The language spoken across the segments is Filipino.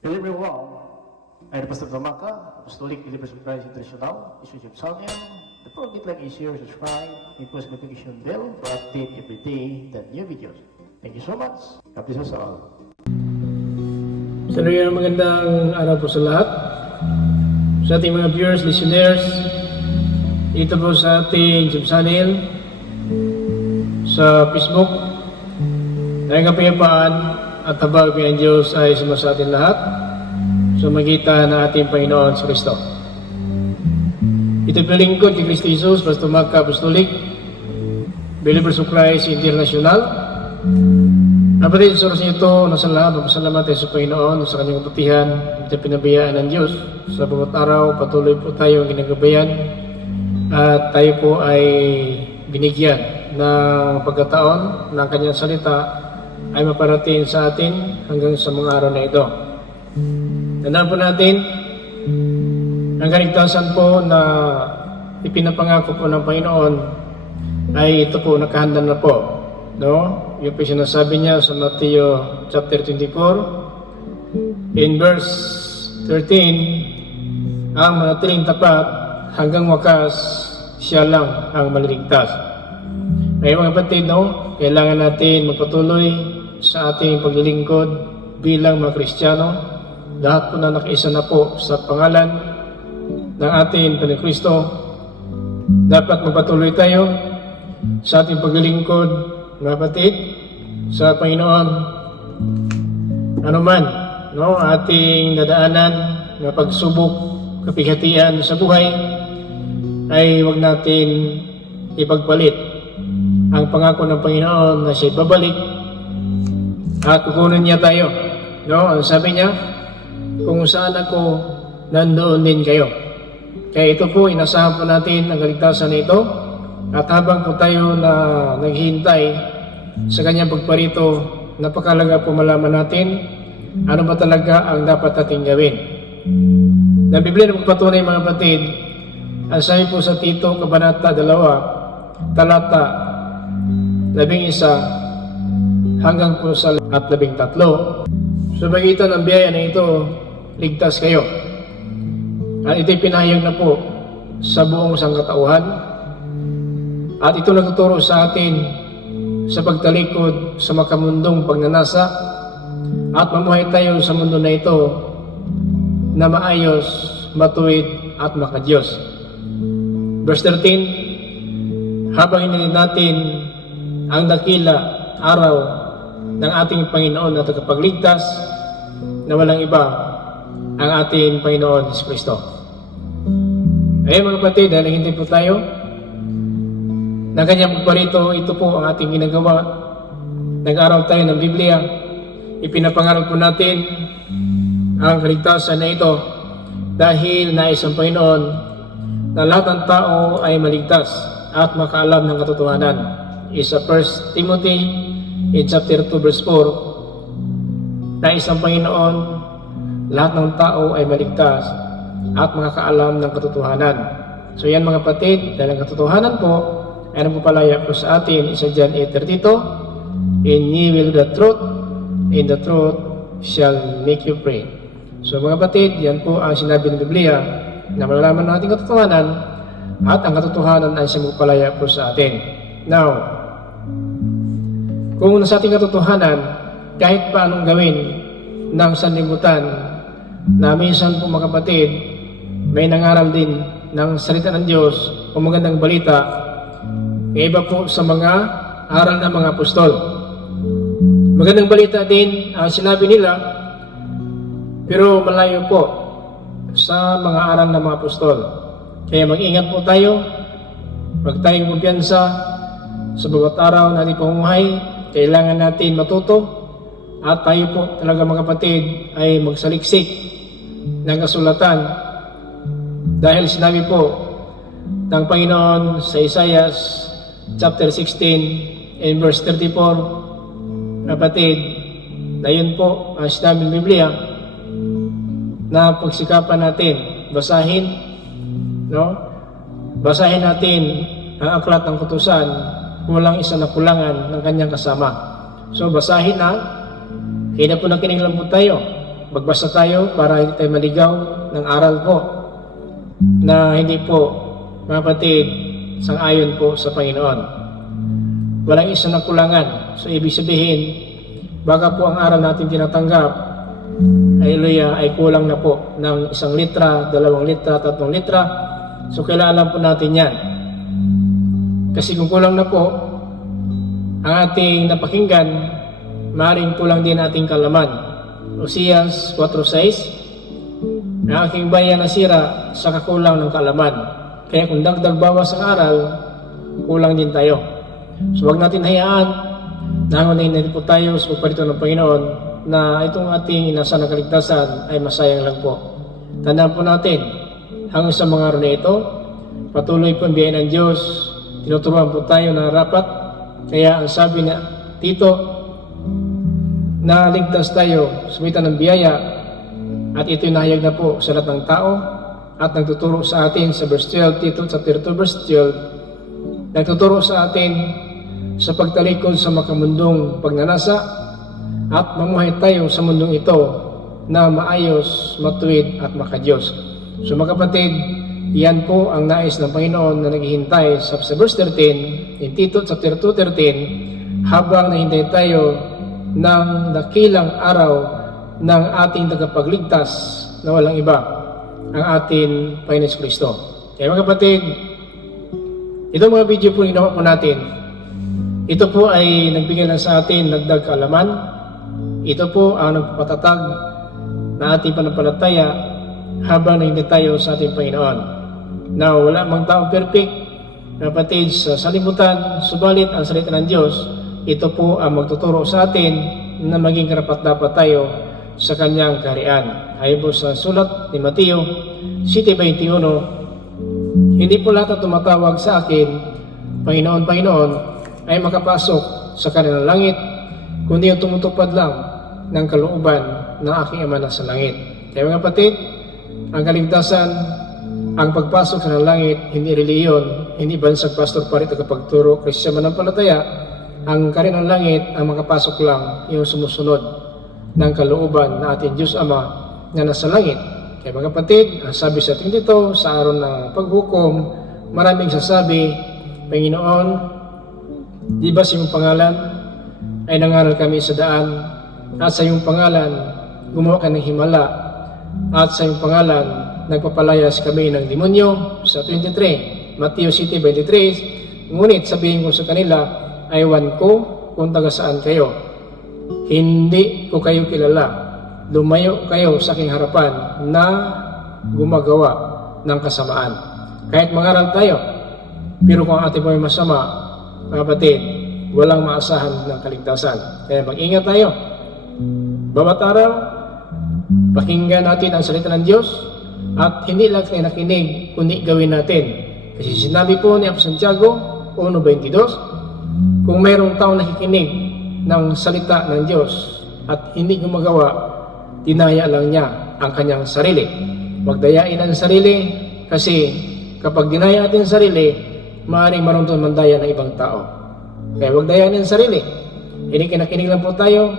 Everyone. I'm Pastor Gamaka, Apostolic Believers of Christ International, Bishop Salmian. The program like is here, subscribe, and press notification bell for update every day the new videos. Thank you so much. God bless us all. Sa rin magandang araw po sa lahat. Sa ating mga viewers, listeners, dito po sa ating YouTube channel, sa Facebook, dahil kapayapaan at habag ng Diyos ay sumasa atin lahat sa magitan ng ating Panginoon sa Kristo. Ito po lingkod kay Kristo Jesus, Pastor Mark Apostolic, Believers of Christ International, Kapatid, sa oras nito, nasa lahat, magpasalamat tayo sa Panginoon sa kanyang kaputihan at pinabiyaan ng Diyos. Sa bawat araw, patuloy po tayo ang ginagabayan at tayo po ay binigyan ng pagkataon ng kanyang salita ay maparating sa atin hanggang sa mga araw na ito. Tandaan po natin, ang kaligtasan po na ipinapangako po ng Panginoon ay ito po, nakahanda na po. No? Yung po sinasabi niya sa Matthew chapter 24 in verse 13 ang manatiling tapat hanggang wakas siya lang ang maliligtas. Kaya mga kapatid, no? kailangan natin magpatuloy sa ating paglilingkod bilang mga Kristiyano. Lahat po na nakiisa na po sa pangalan ng ating Panginoon Kristo. Dapat magpatuloy tayo sa ating paglilingkod, mga kapatid, sa Panginoon. Ano man, no, ating dadaanan na pagsubok, kapighatian sa buhay, ay huwag natin ipagpalit ang pangako ng Panginoon na siya babalik at kukunin niya tayo. No, sabi niya, kung saan ako, nandoon din kayo. Kaya ito po, inasahan po natin ang kaligtasan na ito. At habang po tayo na naghihintay sa kanyang pagparito, napakalaga po malaman natin ano ba talaga ang dapat nating gawin. Na Biblia na magpatunay mga kapatid, ang sabi po sa Tito, Kabanata 2, talata 11 hanggang po sa at 13. Sa magitan ng biyaya na ito, ligtas kayo. At ito'y pinahayag na po sa buong sangkatauhan. At ito nagtuturo sa atin sa pagtalikod sa makamundong pagnanasa at mamuhay tayo sa mundo na ito na maayos, matuwid at makadiyos. Verse 13, habang hinilid natin ang dakila araw ng ating Panginoon at tagapagligtas na walang iba ang ating Panginoon Jesus Kristo. Ayun mga kapatid, hindi po tayo ng kanyang pagparito, ito po ang ating ginagawa. Nag-aral tayo ng Biblia. Ipinapangaral po natin ang kaligtasan na ito dahil nais ang Panginoon na lahat ng tao ay maligtas at makaalam ng katotohanan. Isa 1 Timothy in chapter 2 verse 4 Nais ang Panginoon lahat ng tao ay maligtas at makakaalam ng katotohanan. So yan mga kapatid, dahil ang katotohanan po ay nagpapalaya po sa atin, isa dyan 8.32, In ye will the truth, in the truth shall make you free. So mga kapatid, yan po ang sinabi ng Biblia na malalaman ng ating katotohanan at ang katotohanan ay siyang magpalaya po sa atin. Now, kung sa ating katotohanan, kahit pa anong gawin ng sanlibutan, na minsan po mga kapatid, may nangaral din ng salita ng Diyos o magandang balita, may iba po sa mga aral ng mga apostol. Magandang balita din ang sinabi nila, pero malayo po sa mga aral ng mga apostol. Kaya mag-ingat po tayo, huwag tayong kumpiyansa sa bawat araw na ating pamumuhay, kailangan natin matuto at tayo po talaga mga kapatid ay magsaliksik ng kasulatan. Dahil sinabi po ng Panginoon sa Isaiah chapter 16 and verse 34 kapatid na yun po ang sinabi ng Biblia na pagsikapan natin basahin no? Basahin natin ang aklat ng kutusan walang isa na kulangan ng kanyang kasama. So basahin na, kaya po nakinig lang po tayo magbasa tayo para hindi tayo maligaw ng aral po na hindi po mga kapatid sang-ayon po sa Panginoon. Walang isa na kulangan. So ibig sabihin, baka po ang aral natin tinatanggap, hallelujah, ay kulang na po ng isang litra, dalawang litra, tatlong litra. So kailangan po natin yan. Kasi kung kulang na po, ang ating napakinggan, maaaring kulang din ating kalaman. Osias 4.6 Ang aking bayan nasira sa kakulang ng kalaman. Kaya kung dagdag bawas ang aral, kulang din tayo. So huwag natin hayaan na hunayin na po tayo sa pagparito ng Panginoon na itong ating nasa na kaligtasan ay masayang lang po. Tandaan po natin, hanggang sa mga araw na ito, patuloy po ang biyaya ng Diyos, tinuturuan po tayo na rapat. Kaya ang sabi na Tito, na ligtas tayo sa mitan ng biyaya at ito'y nahayag na po sa lahat ng tao at nagtuturo sa atin sa verse 12, Tito chapter 2 verse 12, nagtuturo sa atin sa pagtalikod sa makamundong pagnanasa at mamuhay tayo sa mundong ito na maayos, matuwid at makadiyos. So mga kapatid, yan po ang nais ng Panginoon na naghihintay sa, verse 13, in Tito chapter 2, 13, habang nahintay tayo ng dakilang araw ng ating tagapagligtas na walang iba, ang ating Panginoon Kristo. Kaya mga kapatid, itong mga video po ginawa po natin, ito po ay nagbigay lang sa atin nagdag kaalaman. Ito po ang nagpapatatag na ating panampalataya habang naghintay tayo sa ating Panginoon. Na wala mang tao perfect, kapatid sa salimutan, subalit ang salita ng Diyos, ito po ang magtuturo sa atin na maging karapat dapat tayo sa kanyang kaharian. Ayon po sa sulat ni Mateo, City 21, hindi po lahat na tumatawag sa akin, Panginoon, Panginoon, ay makapasok sa kanilang langit, kundi ang tumutupad lang ng kalooban ng aking Ama na sa langit. Kaya mga kapatid, ang kaligtasan, ang pagpasok ng langit, hindi reliyon, hindi bansag pastor parit at kapagturo, kasi sa manampalataya, ang karin ng langit, ang makapasok lang yung sumusunod ng kalooban na ating Diyos Ama na nasa langit. Kaya mga kapatid, ang sabi sa ating dito, sa araw ng paghukom, maraming sasabi, Panginoon, di ba sa iyong pangalan ay nangaral kami sa daan? At sa iyong pangalan gumawa ka ng himala. At sa iyong pangalan nagpapalayas kami ng demonyo sa 23 Matthew City 23 ngunit sabihin ko sa kanila aywan ko kung taga saan kayo. Hindi ko kayo kilala. Lumayo kayo sa aking harapan na gumagawa ng kasamaan. Kahit mangaral tayo pero kung ang ating po ay masama kapatid, walang maasahan ng kaligtasan. Kaya mag-ingat tayo. Bawat araw, pakinggan natin ang salita ng Diyos at hindi lang tayo nakinig, kundi gawin natin. Kasi sinabi po ni Apostol Santiago 1.22, kung mayroong tao nakikinig ng salita ng Diyos at hindi gumagawa, dinaya lang niya ang kanyang sarili. Huwag dayain ang sarili kasi kapag dinaya natin sarili, maaaring marunong mandaya ng ibang tao. Kaya huwag dayanin ang sarili. Hindi kinakinig lang po tayo,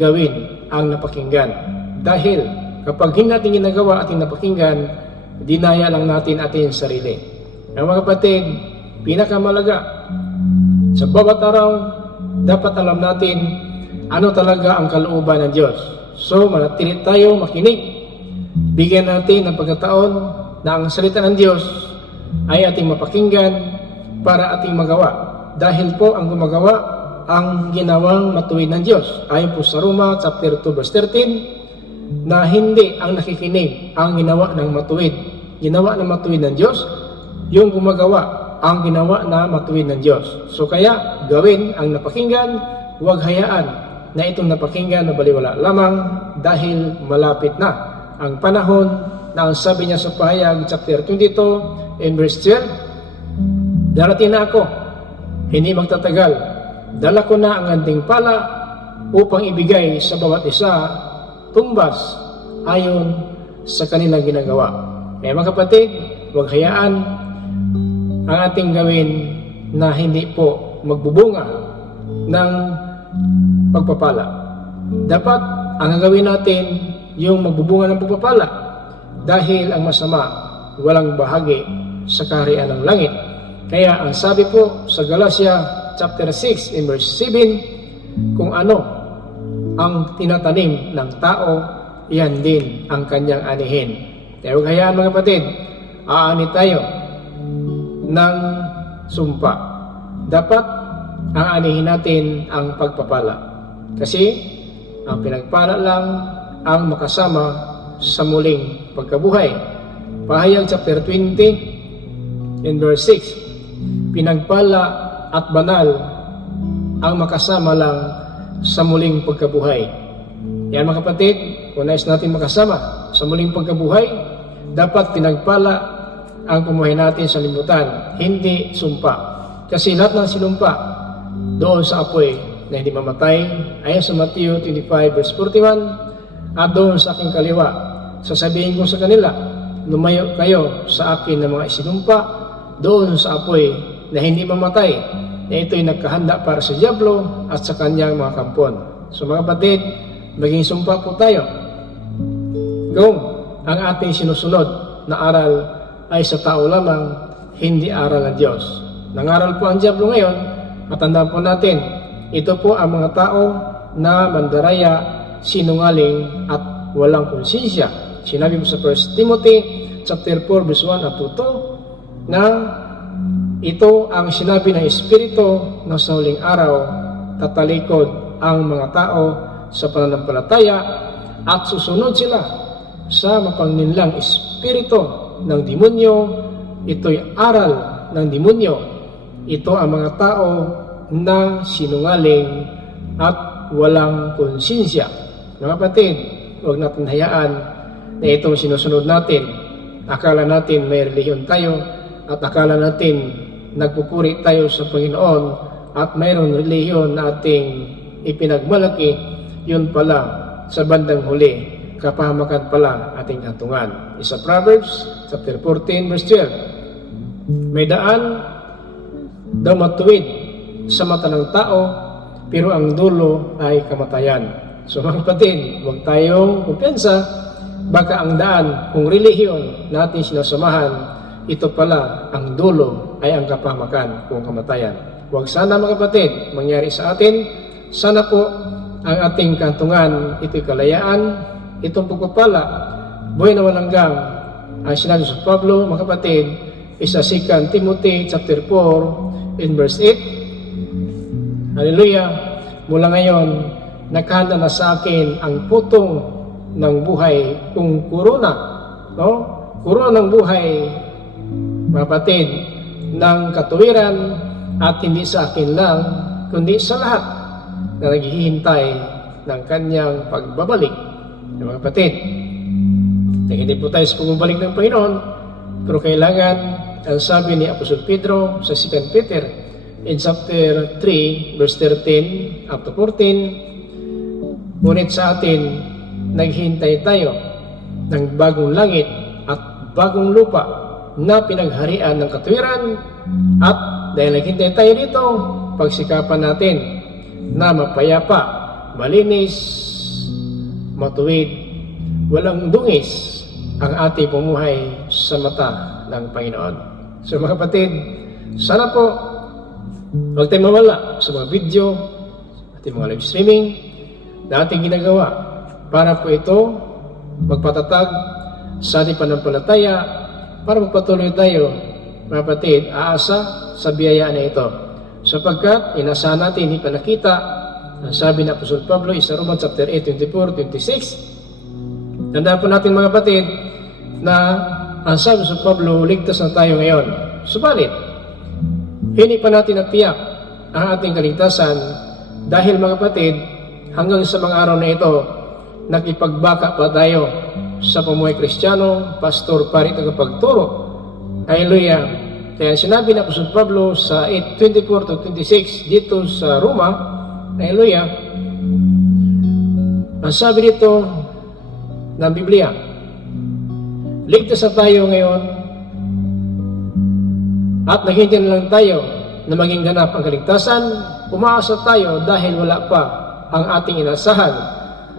gawin ang napakinggan. Dahil kapag hindi natin ginagawa ating napakinggan, dinaya lang natin ating sarili. Ang mga kapatid, pinakamalaga, sa bawat araw, dapat alam natin ano talaga ang kalooban ng Diyos. So, manatili tayo makinig. Bigyan natin ng pagkataon na ang salita ng Diyos ay ating mapakinggan para ating magawa. Dahil po ang gumagawa ang ginawang matuwid ng Diyos. Ayon po sa Roma chapter 2 verse 13 na hindi ang nakikinig ang ginawa ng matuwid. Ginawa ng matuwid ng Diyos, yung gumagawa ang ginawa na matuwid ng Diyos. So kaya gawin ang napakinggan, huwag hayaan na itong napakinggan na baliwala lamang dahil malapit na ang panahon na ang sabi niya sa pahayag chapter 22 in verse 12 Darating na ako, hindi magtatagal. Dala ko na ang anding pala upang ibigay sa bawat isa tumbas ayon sa kanilang ginagawa. Kaya mga kapatid, huwag hayaan ang ating gawin na hindi po magbubunga ng pagpapala. Dapat ang gagawin natin yung magbubunga ng pagpapala dahil ang masama walang bahagi sa kaharian ng langit. Kaya ang sabi po sa Galatia chapter 6 in verse 7, kung ano ang tinatanim ng tao, yan din ang kanyang anihin. Kaya huwag mga kapatid, aani tayo ng sumpa. Dapat ang anihin natin ang pagpapala. Kasi ang pinagpala lang ang makasama sa muling pagkabuhay. Pahayag chapter 20 in verse 6, Pinagpala at banal ang makasama lang sa muling pagkabuhay. Yan mga kapatid, kung nais natin makasama sa muling pagkabuhay, dapat pinagpala ang pumuhay natin sa limutan, hindi sumpa. Kasi lahat ng sinumpa doon sa apoy na hindi mamatay, ayon sa Matthew 25 verse 41, at doon sa aking kaliwa, sasabihin ko sa kanila, lumayo kayo sa akin ng mga isinumpa doon sa apoy na hindi mamatay, na ito'y nagkahanda para sa Diablo at sa kanyang mga kampon. So mga kapatid, maging sumpa po tayo. Kung ang ating sinusunod na aral ay sa tao lamang, hindi aral ng Diyos. Nangaral po ang Diablo ngayon, matandaan po natin, ito po ang mga tao na mandaraya, sinungaling at walang konsensya. Sinabi po sa 1 Timothy chapter 4 verse 1 at 2 na ito ang sinabi ng Espiritu na sa huling araw tatalikod ang mga tao sa pananampalataya at susunod sila sa mapangninlang espiritu ng demonyo. Ito'y aral ng demonyo. Ito ang mga tao na sinungaling at walang konsensya. Mga kapatid, huwag natin hayaan na itong sinusunod natin. Akala natin may reliyon tayo at akala natin nagpupuri tayo sa Panginoon at mayroon reliyon na ating ipinagmalaki, yun pala sa bandang huli, kapahamakan pala ating hatungan. Isa Proverbs, chapter 14, verse 12. May daan daw matuwid sa mata ng tao, pero ang dulo ay kamatayan. So mga kapatid, huwag tayong kumpiyansa, baka ang daan, kung relihiyon natin sinasamahan, ito pala ang dulo ay ang kapahamakan kung kamatayan. Huwag sana mga kapatid mangyari sa atin. Sana po ang ating kantungan ito'y kalayaan, itong pagpapala, buhay na walang ang sinabi sa Pablo, mga kapatid, isa 2 Timothy chapter 4 in verse 8. Hallelujah! Mula ngayon, naghanda na sa akin ang putong ng buhay kung kuruna, no? Kuruna ng buhay mga kapatid, ng katuwiran at hindi sa akin lang, kundi sa lahat na naghihintay ng kanyang pagbabalik. Mga kapatid, hindi po tayo sa pagbabalik ng Panginoon, pero kailangan, ang sabi ni Apostol Pedro sa 2 Peter, in chapter 3, verse 13 up to 14, ngunit sa atin, naghihintay tayo ng bagong langit at bagong lupa na pinagharian ng katuwiran at dahil naghintay tayo dito, pagsikapan natin na mapayapa, malinis, matuwid, walang dungis ang ating pumuhay sa mata ng Panginoon. So mga kapatid, sana po huwag tayong mawala sa mga video, ating mga live streaming na ating ginagawa para po ito magpatatag sa ating panampalataya para magpatuloy tayo, mga kapatid, aasa sa biyaya na ito. Sapagkat inasahan natin, hindi pa ang sabi ng Apostol Pablo, isa Roman chapter 8, 24, 26. Tandaan po natin mga kapatid, na ang sabi sa Pablo, ligtas na tayo ngayon. Subalit, hindi pa natin natiyak ang ating kaligtasan dahil mga kapatid, hanggang sa mga araw na ito, nakipagbaka pa tayo sa pamuhay kristyano, pastor, pari, tagapagturo. Hallelujah. Kaya sinabi na Apostol Pablo sa 8.24 to 26 dito sa Roma, Hallelujah, ang sabi dito ng Biblia, ligtas na tayo ngayon at naghintay na lang tayo na maging ganap ang kaligtasan, umaasa tayo dahil wala pa ang ating inasahan.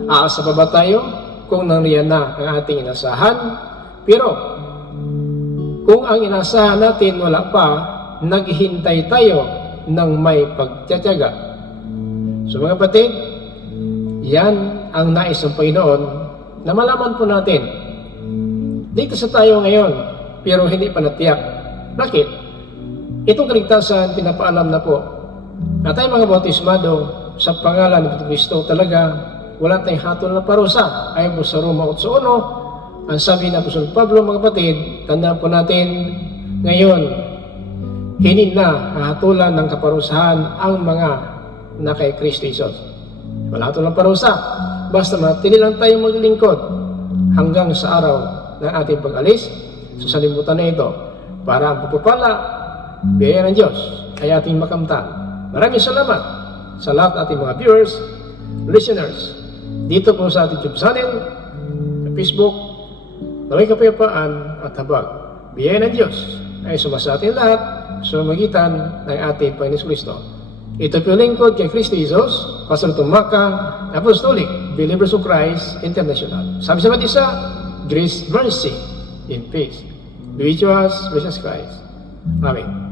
Aasa pa ba tayo? Kung nangyari na ang ating inasahan. Pero kung ang inasahan natin wala pa, naghihintay tayo ng may pagtsatsaga. So mga kapatid, yan ang nais ng Panginoon na malaman po natin. Dito sa tayo ngayon, pero hindi pa natiyak. Bakit? Itong kaligtasan, pinapaalam na po. At tayo mga bautismado, sa pangalan ng Kristo talaga, wala tayong hatol na parusa. Ayon po sa Roma 8.1, ang sabi ng Apostol Pablo, mga kapatid, tandaan po natin, ngayon, hinin na hahatulan ng kaparusahan ang mga na kay Kristo Jesus. Wala hatol ng parusa. Basta matili lang tayong maglilingkod hanggang sa araw ng ating pag-alis sa salimutan na ito para ang pagpapala, biyaya ng Diyos ay ating makamtan. Maraming salamat sa lahat ng ating mga viewers, listeners, dito po sa ating channel, Facebook, Naway kapayapaan at habag. Biyaya ng Diyos ay sumasa ating lahat sa magitan ng ating Panginoon Kristo. Ito po lingkod kay Kristo Jesus, Pastor Tumaka, Apostolic, Believers of Christ International. Sabi sa isa, grace, mercy, in peace. Be with us, Jesus Christ. Amen.